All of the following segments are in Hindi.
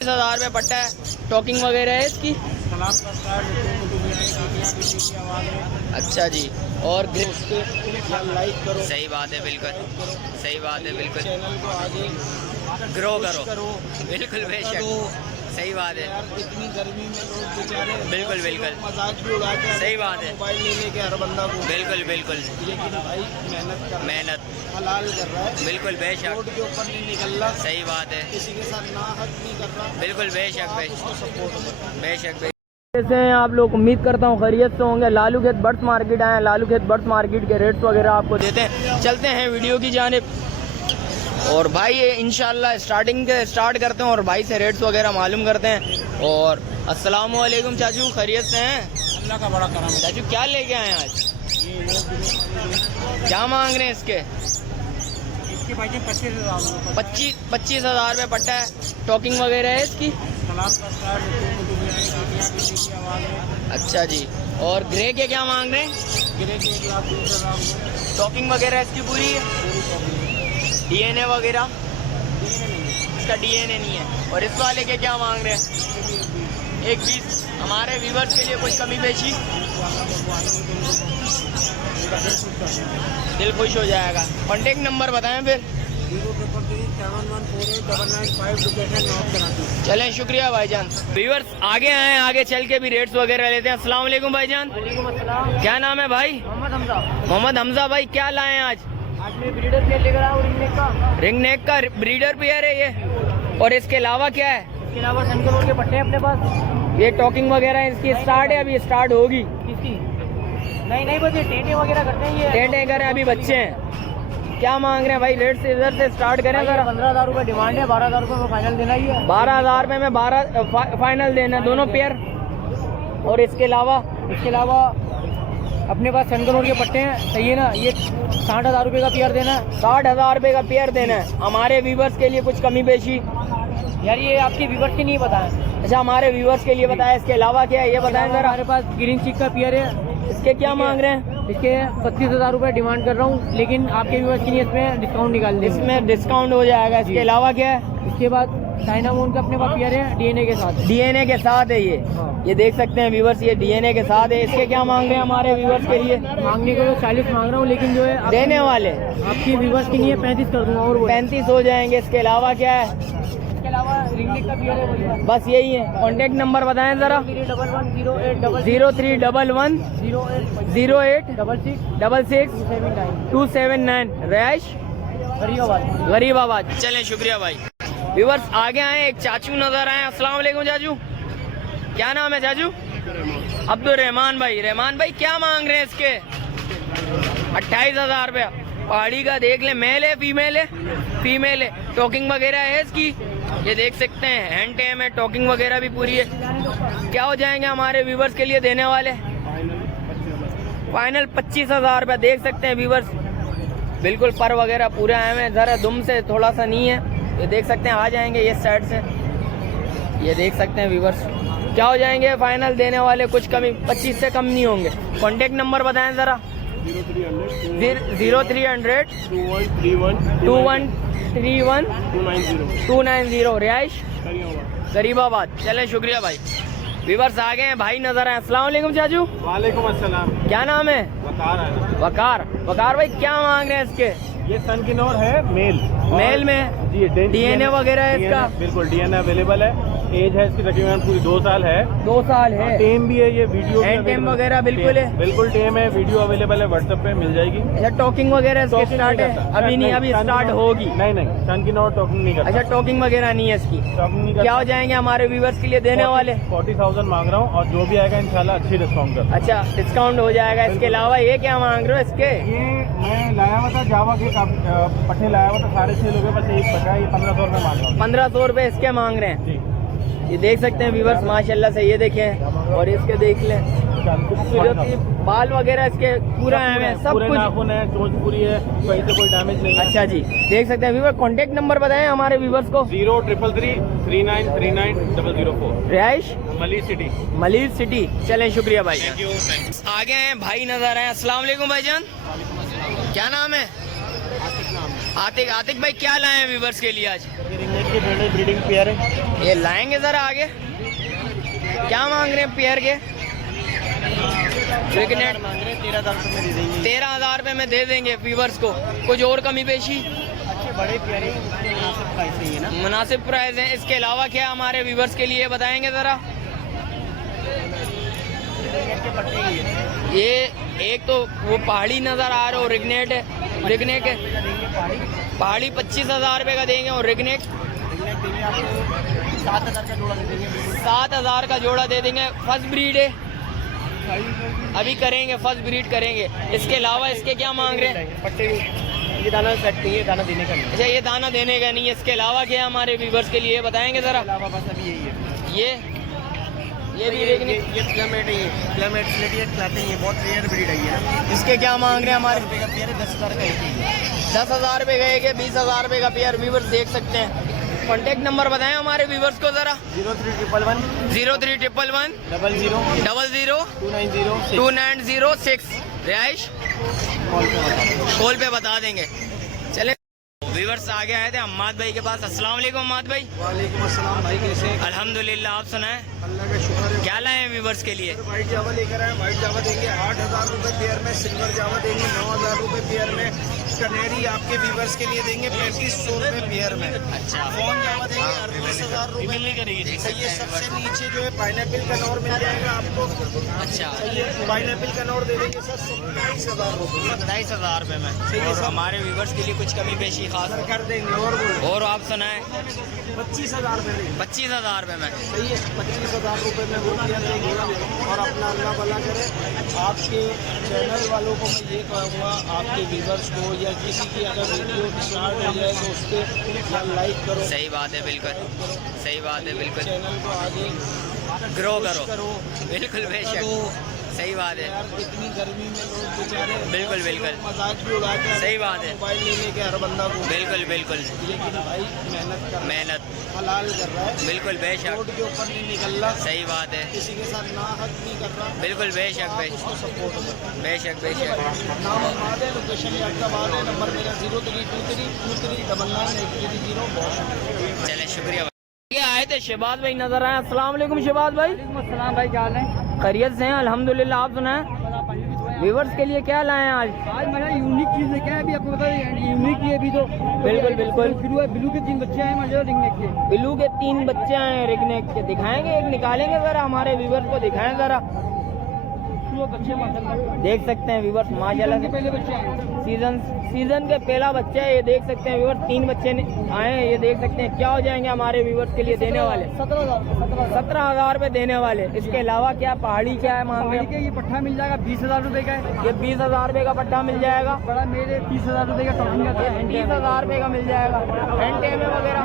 10,000 में पट्टा है, टॉकिंग वगैरह है इसकी। अच्छा जी। और लाइक करो। सही बात है, बिल्कुल सही बात है, बिल्कुल चैनल को आगे ग्रो करो, बिल्कुल बेशक सही बात है। यार इतनी गर्मी में लोग बेचारे बिल्कुल बिल्कुल मजाक भी उड़ाते हैं। सही बात है। मोबाइल ले लेके हर बंदा को बिल्कुल बिल्कुल लेकिन भाई मेहनत हलाल कर रहा है। बिल्कुल बेशक रोड के ऊपर नहीं निकल रहा, सही बात है, किसी के साथ ना हक नहीं कर रहा, बिल्कुल बेशक आप उसको सपोर्ट करो। बेशक। कैसे हैं आप लोग? उम्मीद करता हूँ खैरियत से होंगे। लालू खेत बर्ड्स मार्केट आए हैं, लालू खेत बर्ड्स मार्केट के रेट्स वगैरह आपको देते हैं। चलते हैं वीडियो की जानिब और भाई इंशाल्लाह स्टार्ट करते हैं और भाई से रेट्स वगैरह मालूम करते हैं। और अस्सलाम वालेकुम चाचू, खैरियत से हैं? अल्लाह का बड़ा करम है। चाचू क्या लेके आए हैं आज? क्या मांग रहे हैं इसके? इसके भाई 25,000 में पट्टा है, टॉकिंग वगैरह है इसकी। अच्छा जी। और ग्रे के क्या मांग रहे हैं? टॉकिंग वगैरह इसकी पूरी है, डीएनए वगैरह इसका डीएनए नहीं है। और इस वाले के क्या मांग रहे हैं? 1,20,000। हमारे व्यूवर्स के लिए कुछ कमी पेशी, दिल खुश हो जाएगा। कॉन्टेक्ट नंबर बताएं फिर। 033711475 चलें, शुक्रिया भाईजान। व्यूवर्स आगे आए, आगे चल के भी रेट्स वगैरह लेते हैं। अस्सलाम वालेकुम भाईजान। क्या नाम है भाई? मोहम्मद हमजा। भाई क्या लाए हैं आज? आज मैं ब्रीडर पेयर लेकर आया हूँ, रिंग नेक का ब्रीडर पेयर है ये। और इसके अलावा क्या है? इसके अलावा शंकर के पट्टे हैं अपने पास। ये टॉकिंग वगैरह इसकी स्टार्ट है, अभी स्टार्ट होगी। किसकी? नहीं बस ये टेंटे वगैरह करते हैं ये। टेंटे करें, अभी बच्चे हैं। क्या मांग रहे हैं भाई? रेट से इधर से स्टार्ट करें जरा। 15,000 रुपये डिमांड है, 12,000 रुपये में फाइनल देना ही है। 12,000 रुपये में 12 फाइनल देना, दोनों पेयर। और इसके अलावा अपने पास शंकर के पट्टे हैं, सही है ना? ये 60,000 रुपये का पेयर देना है। 60,000 रुपये का पेयर देना है। हमारे व्यूवर्स के लिए कुछ कमी पेशी? यार ये आपके व्यूवर्स के नहीं बताएं। अच्छा, हमारे व्यूवर्स के लिए बताया। इसके अलावा क्या है ये बताएं जरा। हमारे पास ग्रीन चिक का पेयर है। इसके क्या मांग रहे हैं? इसके 25,000 रुपये डिमांड कर रहा हूँ, लेकिन आपके व्यूवर्स के लिए इसमें डिस्काउंट निकाल देंगे। इसमें डिस्काउंट हो जाएगा। इसके अलावा क्या है? इसके बाद डायनामोन का अपने पास पेयर है, डीएनए के साथ। डीएनए के साथ है ये। हाँ। ये देख सकते हैं व्यूवर्स, ये डीएनए के साथ है। इसके क्या मांग रहे हैं हमारे व्यूवर्स के लिए? मांगने को तो 40 मांग रहा हूँ, लेकिन जो है देने वाले आपकी व्यूवर्स के लिए 35 कर दूंगा। और 35 हो जाएंगे। इसके अलावा क्या है? इसके अलावा रिंगनेक का पेयर है वही। बस यही है। कॉन्टेक्ट नंबर बताएं जरा। 0311 08 66 279। रैश गरीबाबाद। चलें, शुक्रिया भाई। व्यूवर्स आगे आए, एक चाचू नजर आए। अस्सलाम वालेकुम चाचू। क्या नाम है चाचू? अब्दुल रहमान भाई। रहमान भाई क्या मांग रहे हैं इसके? 28,000 रुपया। पहाड़ी का देख ले, मेल है फीमेल है? फीमेल है। टॉकिंग वगैरह है इसकी, ये देख सकते हैं। हैंड टेम है, टॉकिंग वगैरह भी पूरी है। क्या हो जाएंगे हमारे व्यूवर्स के लिए देने वाले? फाइनल 25,000 रुपया। देख सकते हैं व्यूवर्स, बिल्कुल पर वगैरह पूरे आए हैं। जरा दुम से थोड़ा सा नहीं है, ये देख सकते हैं। आ जाएंगे ये साइड से, ये देख सकते हैं व्यूवर्स। क्या हो जाएंगे फाइनल देने वाले? कुछ कमी, 25 से कम नहीं होंगे। कॉन्टेक्ट नंबर बताएं जरा। 0300 2131 290। रिहाइश गरीबाबाद। चलें, शुक्रिया भाई। व्यूवर्स आ गए हैं, भाई नजर आए। अस्सलाम वालेकुम चाचू। वालेकुम अस्सलाम। क्या नाम है? वकार भाई क्या मांग रहे हैं इसके? ये सनकिनोर है, मेल में जी। डीएनए वगैरह है इसका? बिल्कुल डीएनए अवेलेबल है। एज है इसकी तकरीबन पूरी 2 साल है। 2 साल है। टेम भी है, ये वीडियो हैंड टेम वगैरह बिल्कुल है? बिल्कुल टेम है, वीडियो अवेलेबल है, व्हाट्सएप पे मिल जाएगी। अच्छा, टॉकिंग वगैरह इसकी स्टार्ट है? अभी नहीं, अभी स्टार्ट होगी। नहीं सनकिनोर टॉकिंग नहीं करता। अच्छा, टॉकिंग वगैरह नहीं है इसकी। टॉकिंग नहीं करता। क्या हो जाएंगे हमारे व्यूवर्स के लिए देने वाले? 40,000 मांग रहा हूँ, और जो भी आएगा इंशाल्लाह अच्छी डिस्काउंट कर। अच्छा, डिस्काउंट हो जाएगा। इसके अलावा ये क्या मांग रहे हो इसके? ये मैं लाया हुआ था, जावा के पट्टे लाया हुआ था, 6.5 लोगों बस एक पका। ये 1500 रुपये मांग रहा हूँ। 1500 रुपये इसके मांग रहे हैं। ये देख सकते हैं व्यूवर्स, माशाल्लाह से। ये देखें और इसके देख लें, खूबसूरती, बाल वगैरह इसके पूरा है, सब कुछ नाखून है, चोंच पूरी है, कहीं से कोई डैमेज नहीं है। अच्छा जी, देख सकते हैं व्यूवर। कॉन्टेक्ट नंबर बताएं हमारे व्यूवर्स को। 0333 3939004। रिहाइश मलिर सिटी। चलें, शुक्रिया भाई। आगे हैं भाई नजर आए। अस्सलाम वालेकुम भाईजान। क्या नाम है? आतिक भाई क्या लाए हैं व्यूवर्स के लिए आज? इसकी ब्रीडिंग पेयर है। ये लाएंगे ज़रा आगे, क्या मांग रहे हैं पेयर के? क्रिकेट मांग रहे हैं 13,000 रुपये में दे देंगे। 13,000 रुपये में दे देंगे व्यूवर्स को। कुछ और कमी पेशी? अच्छे बड़े प्यारे मुनासिब प्राइस है ये ना। मुनासिब प्राइस है। इसके अलावा क्या हमारे व्यूवर्स के लिए बताएंगे ज़रा? के पट्टे ही है। ये एक तो वो पहाड़ी नज़र आ रहा है, रिगनेट है। रिगनेट है पहाड़ी 25,000 रुपये का देंगे, और रिगनेट देंगे आपको 7,000 का जोड़ा दे देंगे। 7,000 का जोड़ा दे देंगे। फर्स्ट ब्रीड है, अभी करेंगे, फर्स्ट ब्रीड करेंगे। इसके अलावा इसके क्या मांग रहे हैं? पट्टे ये दाना सेट नहीं है, दाना देने का नहीं है। अच्छा, ये दाना देने का नहीं है। इसके अलावा क्या है हमारे व्यूवर्स के लिए बताएंगे ज़रा? अलावा बस अभी यही है। ये भी ये क्लामेट है, ये क्लामेट स्लेटियट कहते हैं, ये बहुत रेयर ब्रीड है ये। इसके क्या मांग रहे हैं हमारे? रुपये का पेयर है, 10,000 का एक ही है। 10,000 रुपये का एक है, 20,000 रुपये का पेयर। व्यूवर्स देख सकते हैं। कॉन्टेक्ट नंबर बताएं हमारे व्यूवर्स को ज़रा। 0311 0311 00 00 290 2906। रिहाइश कॉल पे बता देंगे। चले व्यूवर्स आगे आए थे अम्माद भाई के पास। अस्सलाम वालेकुम अम्माद भाई। वालेकुम अस्सलाम भाई, कैसे हैं? अल्हम्दुलिल्लाह, आप सुनाएं? अल्लाह का शुक्र है। क्या लाए हैं व्यूवर्स के लिए? व्हाइट जावा लेकर आए। व्हाइट जावा देंगे 8,000 रुपये पेयर में। सिल्वर जावा देंगे 9,000 रुपये पेयर में। कनेरी आपके व्यूवर्स के लिए देंगे 3500 रुपये पेयर में। अच्छा, फोन जावा देंगे 38,000 रुपये। ये सबसे नीचे जो है पाइनएप्पल कनौर मिल जाएगा आपको। अच्छा, ये पाइनएप्पल कनौर दे देंगे सर 27,000 रुपये। 27,000 रुपये में। और हमारे व्यूवर्स के लिए कुछ कमी पेशी खास कर देंगे। और आप सुनाएं? 25,000 रुपये। 25,000 रुपये में। सही है, 25,000 रुपये में वो पेयर देंगे। और अपना अल्लाह भला करे। आपके चैनल वालों को मैं ये कहूँगा, आपके व्यूवर्स को या किसी की अगर वीडियो स्टार्ट हो जाए तो उस पर लाइक करो। सही बात है, बिल्कुल सही बात है, बिल्कुल चैनल को आगे ग्रो करो। बिल्कुल बेशक, सही बात है। यार इतनी गर्मी में लोग बेचारे बिल्कुल बिल्कुल मजाक भी उड़ाते हैं। सही बात है। मोबाइल लेने के हर बंदा को। बिल्कुल बिल्कुल, लेकिन भाई मेहनत मेहनत हलाल कर रहा है। बिल्कुल बेशक, रोड के ऊपर नहीं निकल रहा। सही बात है। किसी के साथ ना हक नहीं कर रहा। बिल्कुल बेशक, आप उसको सपोर्ट करो। बेशक बेशक। नाम हमारे लोकेशन हैदराबाद है। नंबर मेरा 0323298330। बहुत शुक्रिया। चले शुक्रिया। ये आए थे शहबाज भाई नजर आए। अस्सलाम वालेकुम शहबाज भाई। अस्सलाम भाई, क्या हाल है? खैरियत से हैं अल्हम्दुलिल्लाह, आप सुनाएं? व्यूवर्स के लिए क्या लाए हैं आज? आज मेरा यूनिक चीज़ है। क्या है अभी आपको पता है, यूनिक ही है अभी तो। बिल्कुल बिल्कुल। बिलू के 3 बच्चे हैं मुझे रिंगनेक के। बिल्लू के 3 बच्चे हैं रिगनेक के। दिखाएंगे, एक निकालेंगे ज़रा, हमारे व्यूवर्स को दिखाएं ज़रा। बच्चे माशाल्लाह देख सकते हैं व्यूवर्स माशाल्लाह से। पहले बच्चे आए। सीजन के पहला बच्चा है ये, देख सकते हैं व्यूवर्स। 3 बच्चे आए हैं, ये देख सकते हैं। क्या हो जाएंगे हमारे व्यूवर्स के लिए देने वाले? 17,000 रुपये देने वाले। इसके अलावा क्या पहाड़ी क्या है मांग रहे हैं? ये पट्ठा मिल जाएगा 20,000 रुपये का है। ये 20,000 रुपये का पट्टा मिल जाएगा। बड़ा मेरे 30,000 रुपये का टॉकिंग का है। 30,000 रुपये का मिल जाएगा। हैंड टेम वगैरह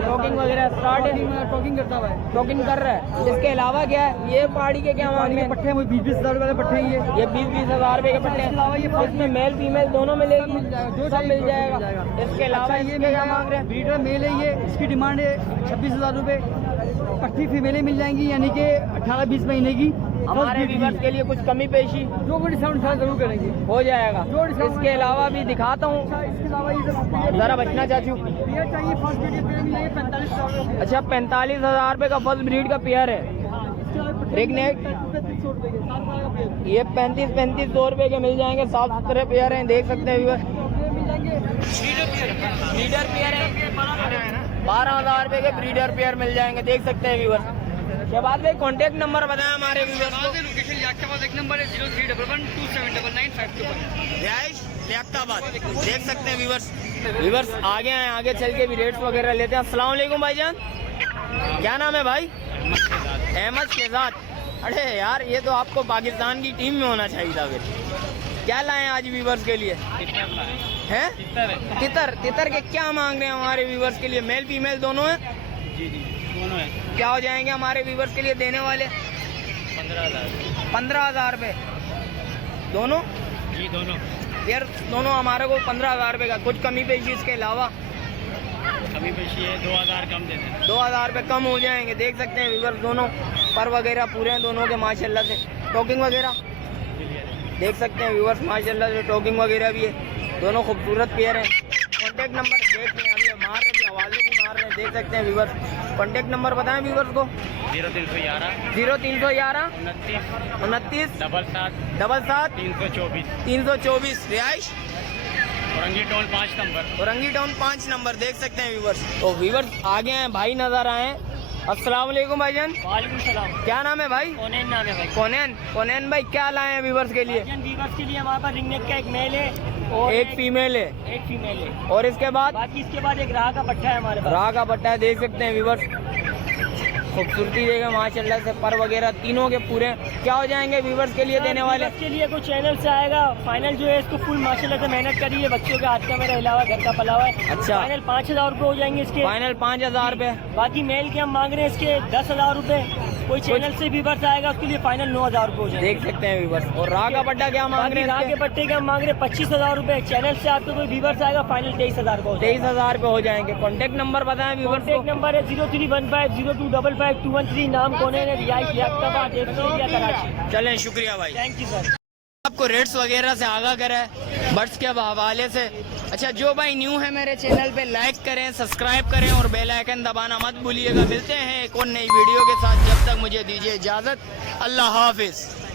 टॉकिंग वगैरह स्टार्ट है, टॉकिंग करता हुआ है। टॉकिंग कर रहा है। इसके अलावा क्या है? ये पहाड़ी के क्या मांग रहे हैं? पट्टे 20,000 रुपये वाले पट्टे ये 20,000 रुपये के पट्टे हैं। इसमें मेल फीमेल दोनों मिलेगी, सब मिल जाएगा। इसके अलावा ये क्या मांग रहे हैं? ब्रीडर मेल है ये, इसकी डिमांड है 26,000 रुपये। पट्टी फीमेलें मिल जाएंगी, यानी कि 18-20 महीने की। हमारे व्यूवर्स के लिए कुछ कमी पेशी जो भी डिस्काउंट जरूर करेंगे, हो जाएगा। इसके अलावा भी दिखाता हूँ, इसके अलावा ये ज़रा बचना चाचू। पेयर चाहिए फर्स्ट ब्रीड पेयर मिल जाएगी 45,000। अच्छा, 45,000 रुपये का फर्स्ट ब्रीड का पेयर है रिगनेट। ये 3500 रुपये के मिल जाएंगे। साफ सुथरे पेयर हैं, देख सकते हैं व्यूअर। ब्रीडर पेयर है 12,000 रुपये के ब्रीडर पेयर मिल जाएंगे, देख सकते हैं व्यूअर। शहबाज भाई कॉन्टेक्ट नंबर बताएं हमारे व्यूअर्स को। लोकेशन याक्ताबाद, एक नंबर है 0311279995। रिहाइश याक्ताबाद, देख सकते हैं व्यूअर्स। व्यूअर्स आगे आए, आगे चल के भी रेट्स वगैरह लेते हैं। अस्सलाम वालेकुम भाईजान, क्या नाम है भाई? अहमद शहजाद। अरे यार, ये तो आपको पाकिस्तान की टीम में होना चाहिए था। फिर क्या लाए हैं आज व्यूवर्स के लिए? हैं? तितर के क्या मांग रहे हैं हमारे व्यूवर्स के लिए? मेल फीमेल दोनों हैं? जी दोनों है। क्या हो जाएंगे हमारे व्यूवर्स के लिए देने वाले? 15,000 रुपये दोनों? जी दोनों यार दोनों हमारे को 15,000 रुपये का। कुछ कमी पेशी इसके अलावा? कमी पेशी है 2,000 कम दे दें। 2,000 रुपये कम हो जाएंगे, देख सकते हैं व्यूवर्स। दोनों पर वगैरह पूरे हैं दोनों के माशाल्लाह से। टॉकिंग वगैरह देख सकते हैं व्यूवर्स, माशाल्लाह से टॉकिंग वगैरह भी है। दोनों खूबसूरत पेयर हैं। कॉन्टेक्ट नंबर देख लें, अभी मार रहे, आवाज़ें भी मार रहे हैं, देख सकते हैं व्यूवर्स। कॉन्टेक्ट नंबर बताएं व्यूवर्स को। 0311 0311 29 29 77 77 324 324। रिहाइश औरंगी टोल 5 नंबर। औरंगी टाउन 5 नंबर। देख सकते हैं व्यूवर्स। तो व्यूवर्स आगे हैं भाई, नजर आए। अस्सलाम वालेकुम भाईजान। वालेकुम सलाम। क्या नाम है भाई? कौनैन नाम है भाई। कौनैन भाई क्या लाए हैं व्यूवर्स के लिए? भाईजान वीवर्स के लिए हमारे पास रिंग नेक का एक मेल है और एक फीमेल है एक फीमेल है। और इसके बाद बाकी इसके बाद एक राह का पट्टा है हमारे पास। राह का पट्टा है। देख सकते हैं व्यूवर्स, खूबसूरती देखें माशाल्लाह से। पर वगैरह तीनों के पूरे क्या हो जाएंगे व्यूवर्स के लिए देने वाले? वीवर्स के लिए कोई चैनल से आएगा फाइनल जो है, इसको फुल माशाल्लाह से मेहनत करी है, बच्चों के हाथ का मेरा अलावा घर का पला हुआ है। अच्छा। फाइनल 5,000 रुपये हो जाएंगे इसके। फाइनल 5000 रुपए। बाकी मेल के हम मांग रहे हैं इसके 10,000 रुपये। कोई चैनल से वीवर्स आएगा उसके लिए फाइनल 9,000 रुपये हो जाएंगे। देख सकते हैं व्यूवर्स। और राह का पट्टा क्या मांग बाकी रहे राह हैं? के पट्टे के हम मांग रहे हैं 25,000 रुपये। चैनल से आपको कोई वीवर्स आएगा फाइनल 23,000 का हो जाएगा। 23,000 रुपए हो जाएंगे। कॉन्टेक्ट नंबर बताएं व्यूवर्स को। कॉन्टेक्ट नंबर है 03150255 नाम कौन है, रियाइश याफ्ताबाद, एरिया कराची। चलें, शुक्रिया भाई। Thank you sir. आपको रेट्स वगैरह से आगाह करा है बर्ड्स के हवाले से। अच्छा, जो भाई न्यू है मेरे चैनल पे लाइक करें, सब्सक्राइब करें और बेल आइकन दबाना मत भूलिएगा। मिलते हैं एक और नई वीडियो के साथ, जब तक मुझे दीजिए इजाज़त। अल्लाह हाफिज़।